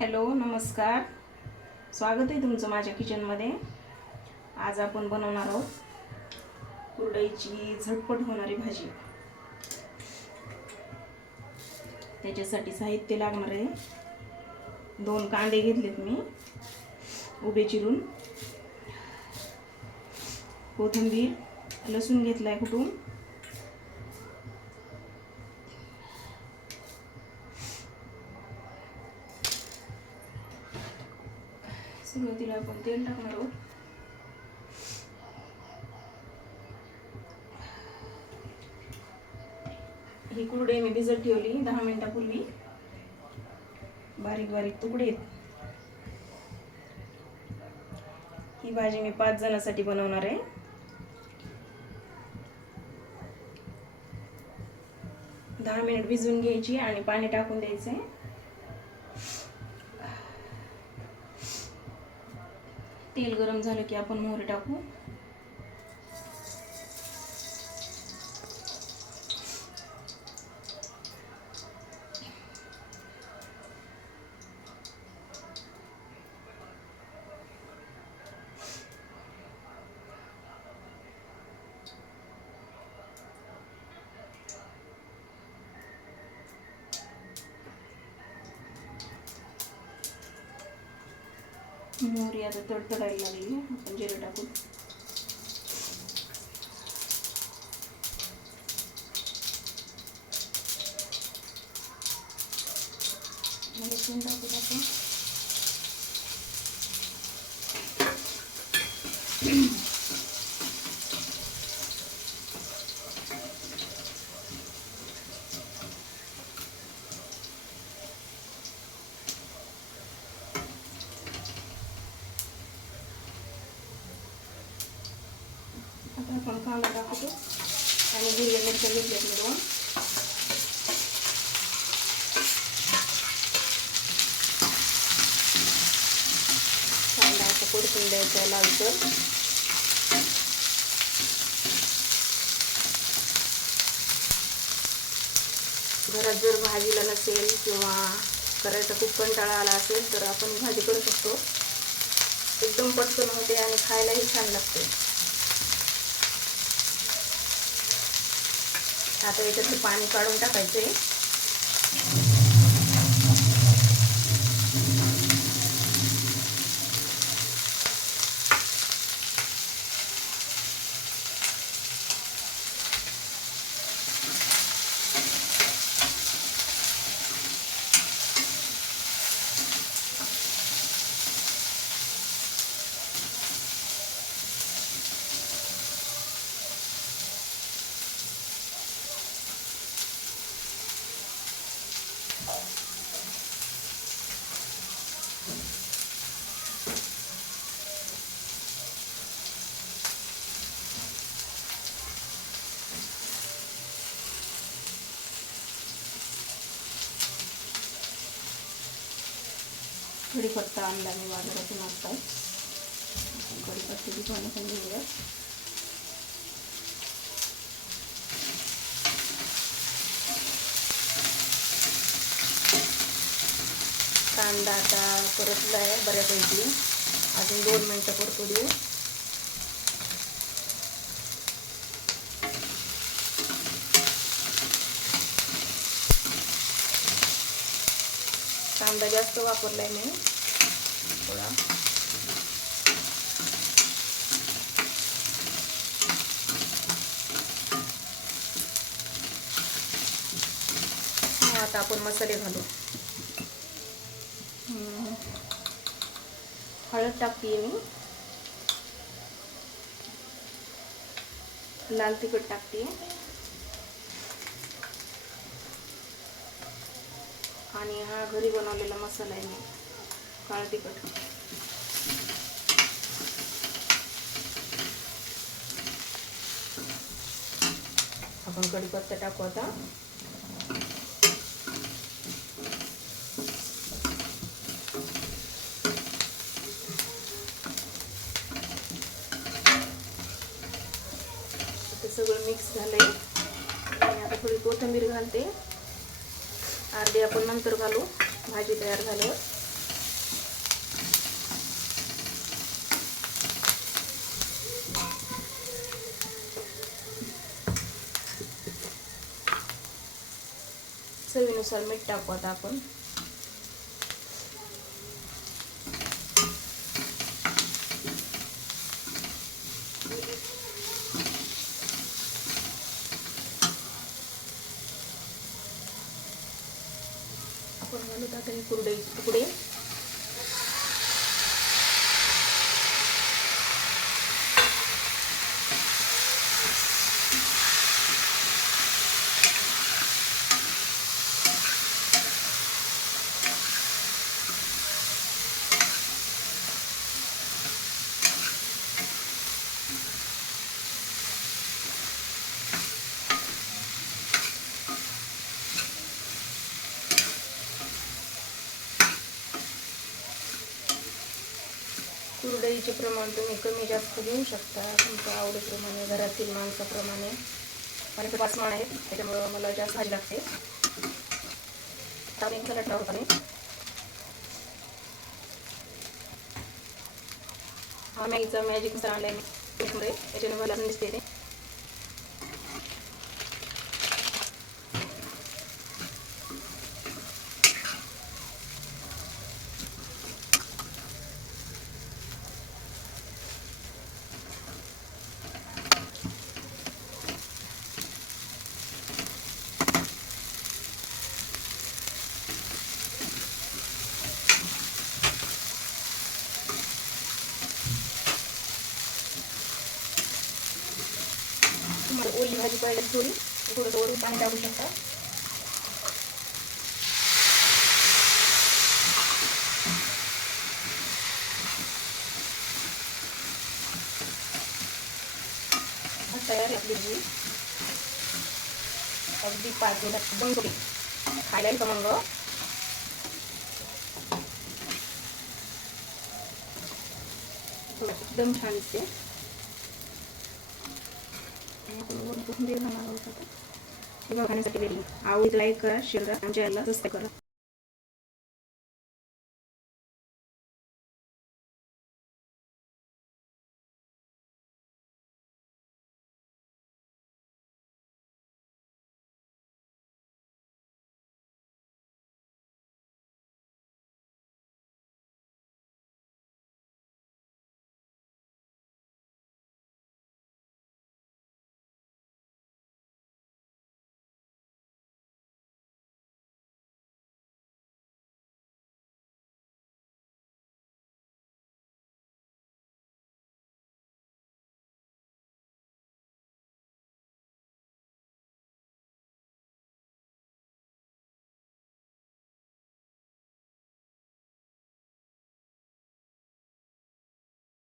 Hello नमस्कार. स्वागत आहे तुमचं माझ्या किचनमध्ये. आज आपण बनवणार आहोत कुरडईची झटपट होणारी भाजी. त्याच्यासाठी साहित्य लागणार आहे. दोन कांदे घेतलेत मी उभे चिरून. कोथिंबीर लसूण घेतलाय कुठून? सुरुवातीला आपण तेल टाकणार आहोत ही कुरडे मी भिजत ठेवली दहा मिनिटापूर्वी. बारीक बारीक तुकडे आहेत. ही भाजी मी पाच जणांसाठी बनवणार आहे. दहा मिनिट भिजवून घ्यायची आणि पाणी टाकून द्यायचं. आहे तेल गरम झालं की आपण मोहरी टाकू. मोहरी आता तडतडायला लागली आपण जिरं टाकू लसूण टाकू आपण आपण कांदा टाकतो आणि हिरव्या मिरच्या घेतल्यात मिरवून कांदा आता परतून द्यायचा लालसर. घरात जर भाजीला नसेल किंवा करायचा खूप कंटाळा आला असेल तर आपण भाजी करू शकतो. एकदम पटकन होते आणि खायलाही छान लागते. आता याच्यातलं पाणी काढून टाकायचं आहे कढीपत्ता आणला मी बाजारातून आता कढीपत्त्याची पानं पण घेऊया कांदा आता परतला आहे बऱ्यापैकी. अजून दोन मिनटं परतू देऊ. कांदा जास्त वापरलाय मी. थोडा आता आपण मसाले घालू. हळद टाकते मी. लाल तिखट टाकते आणि हा घरी बनवलेला मसाला आहे मी. काळा तिखट. आपण कढीपत्ता टाकू आता. सगळं मिक्स झालंय. आणि आता थोडी कोथिंबीर घालते. अर्धी आपण नंतर घालू. भाजी तयार झाल्यावर. चवीनुसार मीठ टाकू आता आपण. आपण घालू आता हे कुरडईचे तुकडे कुरडईचे प्रमाण तुम्ही कमी जास्त घेऊ शकता. तुमच्या आवडीप्रमाणे घरातील माणसाप्रमाणे. माझ्याकडे पाच माण आहेत त्याच्यामुळं मला जास्त भाजी लागते. आता मी सलाड लावत हा मॅगीचा मॅजिक मसाला आणलाय त्याच्यामुळे त्याच्याने मला दिसते भाजी पाहिजे थोडी. थोडं वरून पाणी टाकू शकता. तयार आपली भाजी अगदी पाच मिनिटात एकदम सोपी खायला का मग. एकदम छान दिसते. खाण्यासाठी वेगळी. आवडीत लाईक करा शेअर करा आमच्या याला सबस्क्राईब करा.